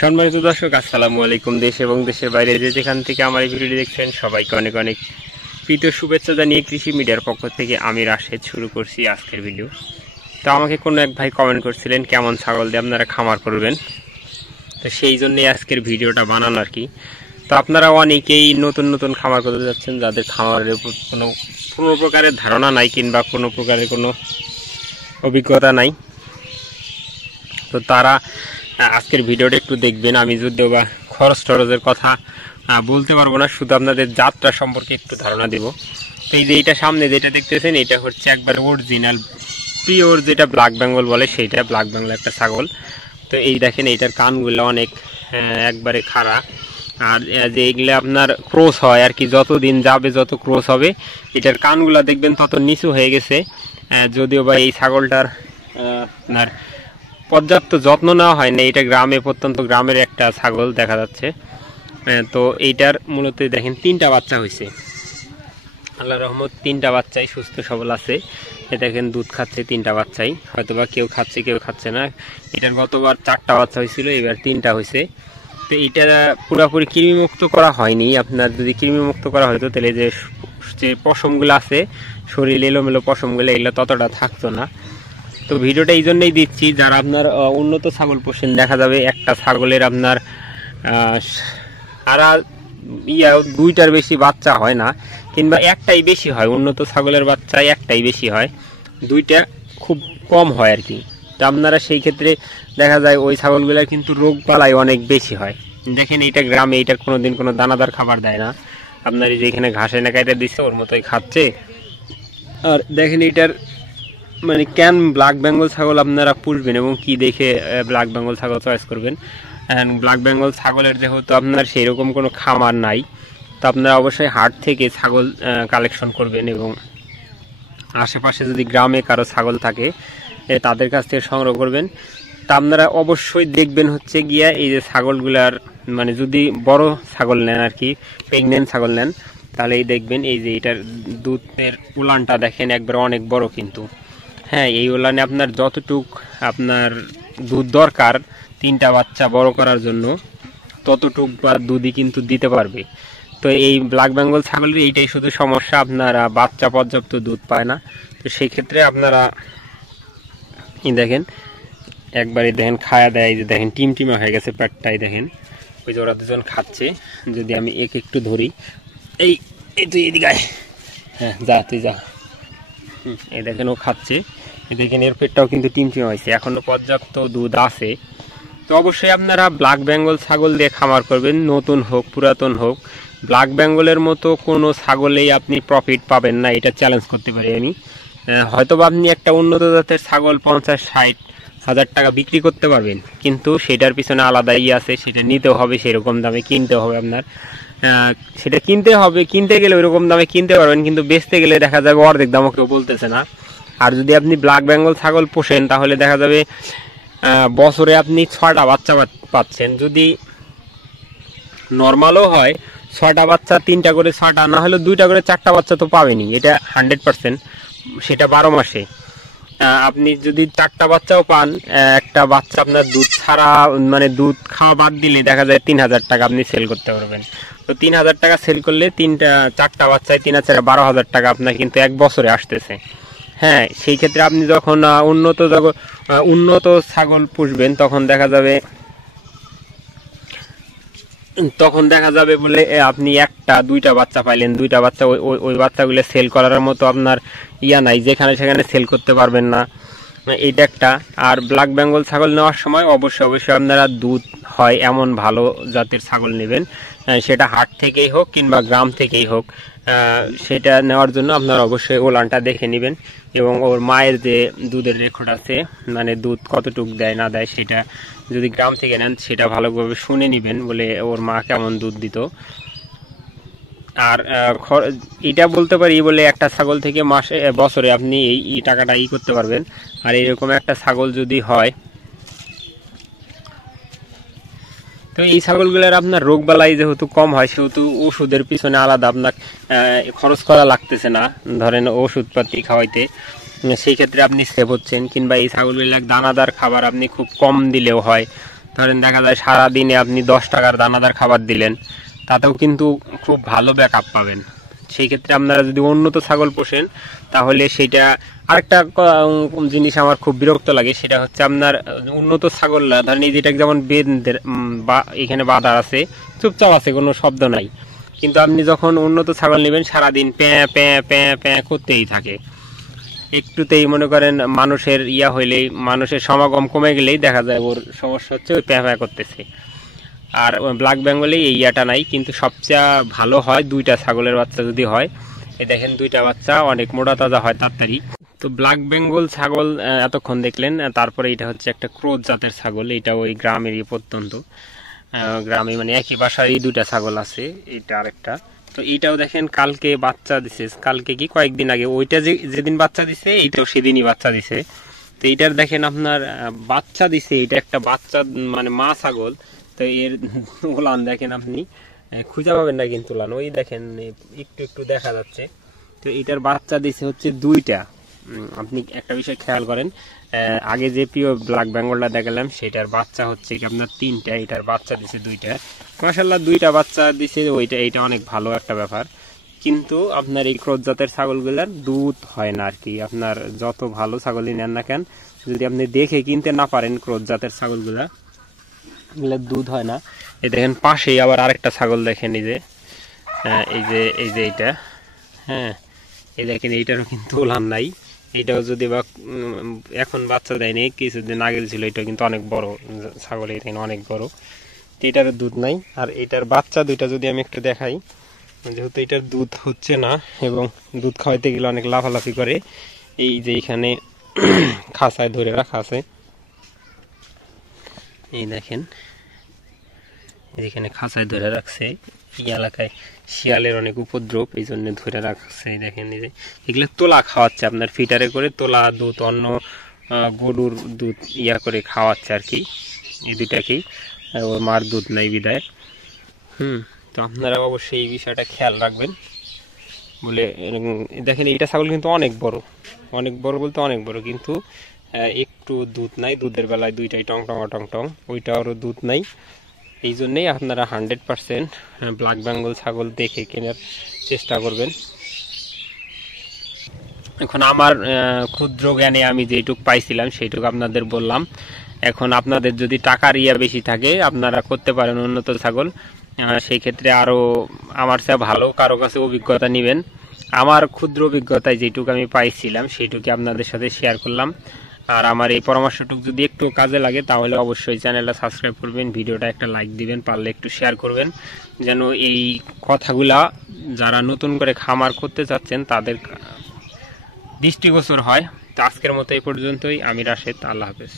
সম্মানিত দর্শক, আসসালামু আলাইকুম। দেশ এবং দেশের বাইরে যেখান থেকে আমার এই ভিডিওটি দেখছেন সবাইকে অনেক অনেক প্রীত শুভেচ্ছা জানিয়ে কৃষি মিডিয়ার পক্ষ থেকে আমি রাশেদ শুরু করছি আজকের ভিডিও। তো আমাকে কোনো এক ভাই কমেন্ট করছিলেন কেমন ছাগল দিয়ে আপনারা খামার করবেন, তো সেই জন্যই আজকের ভিডিওটা বানানো আর কি। তো আপনারা অনেকেই নতুন নতুন খামার করতে যাচ্ছেন, যাদের খামারের কোনো প্রকারের ধারণা নাই কিংবা কোনো প্রকারের কোনো অভিজ্ঞতা নাই, তো তারা আজকের ভিডিওটা একটু দেখবেন। আমি যদিও বা খরচ টরচের কথা বলতে পারবো না, শুধু আপনাদের যাত্রা সম্পর্কে একটু ধারণা দেব। তো এই যে এটা সামনে যেটা দেখতেছেন, এটা হচ্ছে একবারে অরিজিনাল পিওর যেটা ব্ল্যাক বেঙ্গল বলে, সেইটা ব্ল্যাক বেঙ্গল একটা ছাগল। তো এই দেখেন এইটার কানগুলো অনেক একবারে খাড়া, আর যে এগুলো আপনার ক্রস হয় আর কি, যত দিন যাবে যত ক্রস হবে এটার কানগুলা দেখবেন তত নিচু হয়ে গেছে। যদিও বা এই ছাগলটার আপনার পর্যাপ্ত যত্ন নেওয়া হয় না, এটা গ্রামে প্রত্যন্ত গ্রামের একটা ছাগল দেখা যাচ্ছে। তো এইটার মূলত দেখেন 3টা বাচ্চা হয়েছে, আল্লাহ রহমত 3টা বাচ্চাই সুস্থ সবল আছে। দেখেন দুধ খাচ্ছে 3টা বাচ্চাই, হয়তো বা কেউ খাচ্ছে কেউ খাচ্ছে না। এটার গতবার 4টা বাচ্চা হয়েছিল, এবার 3টা হয়েছে। তো এটা পুরোপুরি কৃমিমুক্ত করা হয়নি। আপনার যদি কৃমিমুক্ত করা হয়তো তাহলে যে পশমগুলো আছে শরীর এলোমেলো পশমগুলো, এগুলো ততটা থাকতো না। তো ভিডিওটা এই জন্যই দিচ্ছি, যারা আপনার উন্নত ছাগল পোষেন, দেখা যাবে একটা ছাগলের আপনার সারা 2টার বেশি বাচ্চা হয় না, কিংবা একটাই বেশি হয়। উন্নত ছাগলের বাচ্চা একটাই বেশি হয়, 2টা খুব কম হয় আর কি। তো আপনারা সেই ক্ষেত্রে দেখা যায় ওই ছাগলগুলোর কিন্তু রোগ বালাই অনেক বেশি হয়। দেখেন এইটা গ্রামে, এইটা কোনোদিন কোনো দানাদার খাবার দেয় না, আপনার এই যে এখানে ঘাসে না কাইটা দিচ্ছে ওর মতোই খাচ্ছে। আর দেখেন এইটার মানে কেন ব্ল্যাক বেঙ্গল ছাগল আপনারা পুষবেন এবং কি দেখে ব্ল্যাক বেঙ্গল ছাগল চয়েস করবেন। ব্ল্যাক বেঙ্গল ছাগলের যেহেতু আপনার সেই রকম কোনো খামার নাই, তো আপনারা অবশ্যই হাট থেকে ছাগল কালেকশন করবেন, এবং আশেপাশে যদি গ্রামে কারো ছাগল থাকে তাদের কাছ থেকে সংগ্রহ করবেন। তা আপনারা অবশ্যই দেখবেন হচ্ছে গিয়া এই যে ছাগলগুলার মানে যদি বড় ছাগল নেন আর কি, প্রেগনেন্ট ছাগল নেন, তাহলে এই দেখবেন এই যে এটার দুধের উলানটা দেখেন একবার অনেক বড় কিন্তু। হ্যাঁ, এই উলানে আপনার যতটুক আপনার দুধ দরকার 3টা বাচ্চা বড় করার জন্য, ততটুক বা দুধই কিন্তু দিতে পারবে। তো এই ব্ল্যাক বেঙ্গল ছাগলের এইটাই শুধু সমস্যা, আপনারা বাচ্চা পর্যাপ্ত দুধ পায় না। তো সেই ক্ষেত্রে আপনারা দেখেন একবারে দেখেন খায়া দেয়, যে দেখেন টিমটিমা হয়ে গেছে পেটটাই, দেখেন ওই যে ওরা দুজন খাচ্ছে। যদি আমি একটু ধরি, এই তুই এদিকে, হ্যাঁ যা তুই যা, এই দেখেন ও খাচ্ছে, দেখেন এর পেটটাও কিন্তু টিমটিমা হয়েছে, এখনো পর্যাপ্ত দুধ আছে। তো অবশ্যই আপনারা ব্ল্যাক বেঙ্গল ছাগল দিয়ে খামার করবেন, নতুন হোক পুরাতন হোক। ব্ল্যাক বেঙ্গলের মতো কোনো ছাগলেই আপনি প্রফিট পাবেন না, এটা চ্যালেঞ্জ করতে পারি আমি। হয়তোবা আপনি একটা উন্নত জাতের ছাগল 50-60 হাজার টাকা বিক্রি করতে পারবেন, কিন্তু সেটার পিছনে আলাদা আছে, সেটা নিতে হবে, সেরকম দামে কিনতে হবে আপনার। সেটা কিনতে হবে, কিনতে গেলে ওইরকম দামে কিনতে পারবেন, কিন্তু বেচতে গেলে দেখা যাবে অর্ধেক দামও কেউ বলতেছে না। আর যদি আপনি ব্ল্যাক বেঙ্গল ছাগল পোষেন, তাহলে দেখা যাবে বছরে আপনি 6টা বাচ্চা পাচ্ছেন। যদি নর্মালও হয় 6টা বাচ্চা, 3টা করে 6টা, না হলে 2টা করে 4টা বাচ্চা তো পাবেনই, এটা 100%, সেটা 12 মাসে। আপনি যদি 4টা বাচ্চাও পান, একটা বাচ্চা আপনার দুধ ছাড়া মানে দুধ খাওয়া বাদ দিলে দেখা যায় 3000 টাকা আপনি সেল করতে পারবেন। তো 3000 টাকা সেল করলে 4টা বাচ্চায় 3 × 12,000 টাকা আপনার কিন্তু 1 বছরে আসতেছে। হ্যাঁ, সেই ক্ষেত্রে আপনি যখন উন্নত ছাগল পুষবেন, তখন দেখা যাবে বলে আপনি 1-2টা বাচ্চা পাইলেন, 2টা বাচ্চা ওই বাচ্চাগুলো সেল করার মতো আপনার নাই, যেখানে সেখানে সেল করতে পারবেন না, এইটা একটা। আর ব্ল্যাক বেঙ্গল ছাগল নেওয়ার সময় অবশ্যই আপনারা দুধ হয় এমন ভালো জাতের ছাগল নেবেন, সেটা হাট থেকেই হোক কিংবা গ্রাম থেকেই হোক। সেটা নেওয়ার জন্য আপনারা অবশ্যই ওলানটা দেখে নেবেন, এবং ওর মায়ের যে দুধের রেকর্ড আছে, মানে দুধ কতটুক দেয় না দেয়, সেটা যদি গ্রাম থেকে নেন সেটা ভালোভাবে শুনে নেবেন, বলে ওর মা কেমন দুধ দিত। আর এটা বলতে পারি বলে একটা ছাগল থেকে বছরে আপনি এই টাকাটা করতে পারবেন। আর এরকম একটা ছাগল যদি হয়, তো এই ছাগলগুলোর আপনার রোগ বালাই যেহেতু কম হয়, সেহেতু ওষুধের পিছনে আলাদা আপনার খরচ করা লাগতেছে না, ধরেন ওষুধপাতি খাওয়াইতে, সেই ক্ষেত্রে আপনি সেভ হচ্ছেন। কিংবা এই ছাগলগুলোর দানাদার খাবার আপনি খুব কম দিলেও হয়, ধরেন দেখা যায় সারাদিনে আপনি 10 টাকার দানাদার খাবার দিলেন, তাতেও কিন্তু খুব ভালো ব্যাকআপ পাবেন। সেই ক্ষেত্রে আপনারা যদি উন্নত ছাগল পোষেন তাহলে সেটা আরেকটা জিনিস আমার খুব বিরক্ত লাগে, সেটা হচ্ছে আপনার উন্নত ছাগল ধরেন এই যেটা যেমন বেদের বা এখানে বাঁধা আছে, চুপচাপ আছে, কোনো শব্দ নাই, কিন্তু আপনি যখন উন্নত ছাগল নেবেন সারাদিন প্যাঁ প্যাঁ প্যাঁ প্যাঁ করতেই থাকে। একটুতেই মনে করেন মানুষের ইয়া হইলেই, মানুষের সমাগম কমে গেলেই দেখা যায় ওর সমস্যা হচ্ছে ওই প্যাঁ প্যাঁ করতেছে। আর ব্ল্যাক বেঙ্গলে এই ইয়াটা নাই, কিন্তু সবচেয়ে ভালো হয় 2টা ছাগলের বাচ্চা যদি হয়। এই দেখেন 2টা বাচ্চা অনেক মোটা তাজা হয় তাড়াতাড়ি। তো ব্ল্যাক বেঙ্গল ছাগল এতক্ষণ দেখলেন, তারপরে এটা হচ্ছে একটা ক্রোধ জাতের ছাগল, এটা ওই গ্রামেরই প্রত্যন্ত গ্রামে, মানে একই বাসারই 2টা ছাগল আছে, এটা আরেকটা। তো এইটাও দেখেন কালকে বাচ্চা দিছে, কালকে কি কয়েকদিন আগে, ওইটা যেদিন বাচ্চা দিছে এইটাও সেদিনই বাচ্চা দিছে। তো এইটার দেখেন আপনার বাচ্চা দিছে, এটা একটা বাচ্চা মানে মা ছাগল। তো এর উলান দেখেন আপনি খুঁজে পাবেন না, কিন্তু উলান ওই দেখেন একটু একটু দেখা যাচ্ছে। তো এটার বাচ্চা দিছে হচ্ছে 2টা। আপনি একটা বিষয় খেয়াল করেন, আগে যে প্রিয় ব্ল্যাক বেঙ্গলটা দেখালাম সেটার বাচ্চা হচ্ছে কি আপনার 3টা, এটার বাচ্চা দিছে 2টা। মাশাআল্লাহ 2টা বাচ্চা দিছে, এইটা অনেক ভালো একটা ব্যাপার। কিন্তু আপনার এই ক্রোধ জাতের ছাগলগুলার দুধ হয় না আর কি। আপনার যত ভালো ছাগলই নেন না কেন, যদি আপনি দেখে কিনতে না পারেন ক্রোধ জাতের ছাগলগুলা, দুধ হয় না। এই দেখেন পাশেই আবার আরেকটা ছাগল দেখেন, এই যে এইটা, হ্যাঁ এই দেখেন এইটারও কিন্তু ওলান নাই। এইটাও যদি বা এখন বাচ্চা দেয়নি, কিছুদিন আগে ছিল, এটা কিন্তু অনেক বড় ছাগল, এটা অনেক বড়। এটারও দুধ নাই। আর এটার বাচ্চা 2টা যদি আমি একটু দেখাই, যেহেতু এটার দুধ হচ্ছে না এবং দুধ খাওয়াইতে গেলে অনেক লাফালাফি করে, এই যে এখানে খাঁচায় ধরে রাখা আছে, এই দেখেন যেখানে খাঁচায় ধরে রাখছে। এই এলাকায় শিয়ালের অনেক উপদ্রব, এই জন্য ধরে রাখছে। দেখেন এই যে এগুলো তোলা খাওয়াচ্ছে, আপনার ফিটারে করে তোলা দুধ, অন্য গরুর দুধ ইয়া করে খাওয়াচ্ছে আর কি, এই 2টাকেই। ওর মার দুধ নাই বিদায়। তো আপনারা অবশ্যই এই বিষয়টা খেয়াল রাখবেন বলে। দেখেন এইটা ছাগল কিন্তু অনেক বড়, অনেক বড় বলতে অনেক বড়, কিন্তু একটু দুধ নাই। দুধের বেলায় 2টাই টং টং টং টং, ওইটারও দুধ নাই। এই জন্যেই আপনারা 100% ব্ল্যাক বেঙ্গল ছাগল দেখে কেনার চেষ্টা করবেন। এখন আমার ক্ষুদ্র জ্ঞানে আমি যেটুক পাইছিলাম সেইটুকু আপনাদের বললাম। এখন আপনাদের যদি টাকার ইয়া বেশি থাকে আপনারা করতে পারেন উন্নত ছাগল, সেই ক্ষেত্রে আরও আমার চেয়ে ভালো কারো কাছে অভিজ্ঞতা নেবেন। আমার ক্ষুদ্র অভিজ্ঞতায় যেটুকু আমি পাইছিলাম সেইটুকু আপনাদের সাথে শেয়ার করলাম। আর আমার এই পরামর্শটুকু যদি একটু কাজে লাগে তাহলে অবশ্যই চ্যানেলটা সাবস্ক্রাইব করবেন, ভিডিওটা একটা লাইক দিবেন, পারলে একটু শেয়ার করবেন, যেন এই কথাগুলা যারা নতুন করে খামার করতে চাচ্ছেন তাদের দৃষ্টিগোচর হয়। তো আজকের মতো এই পর্যন্তই। আমি রাশেদ, আল্লাহ হাফেজ।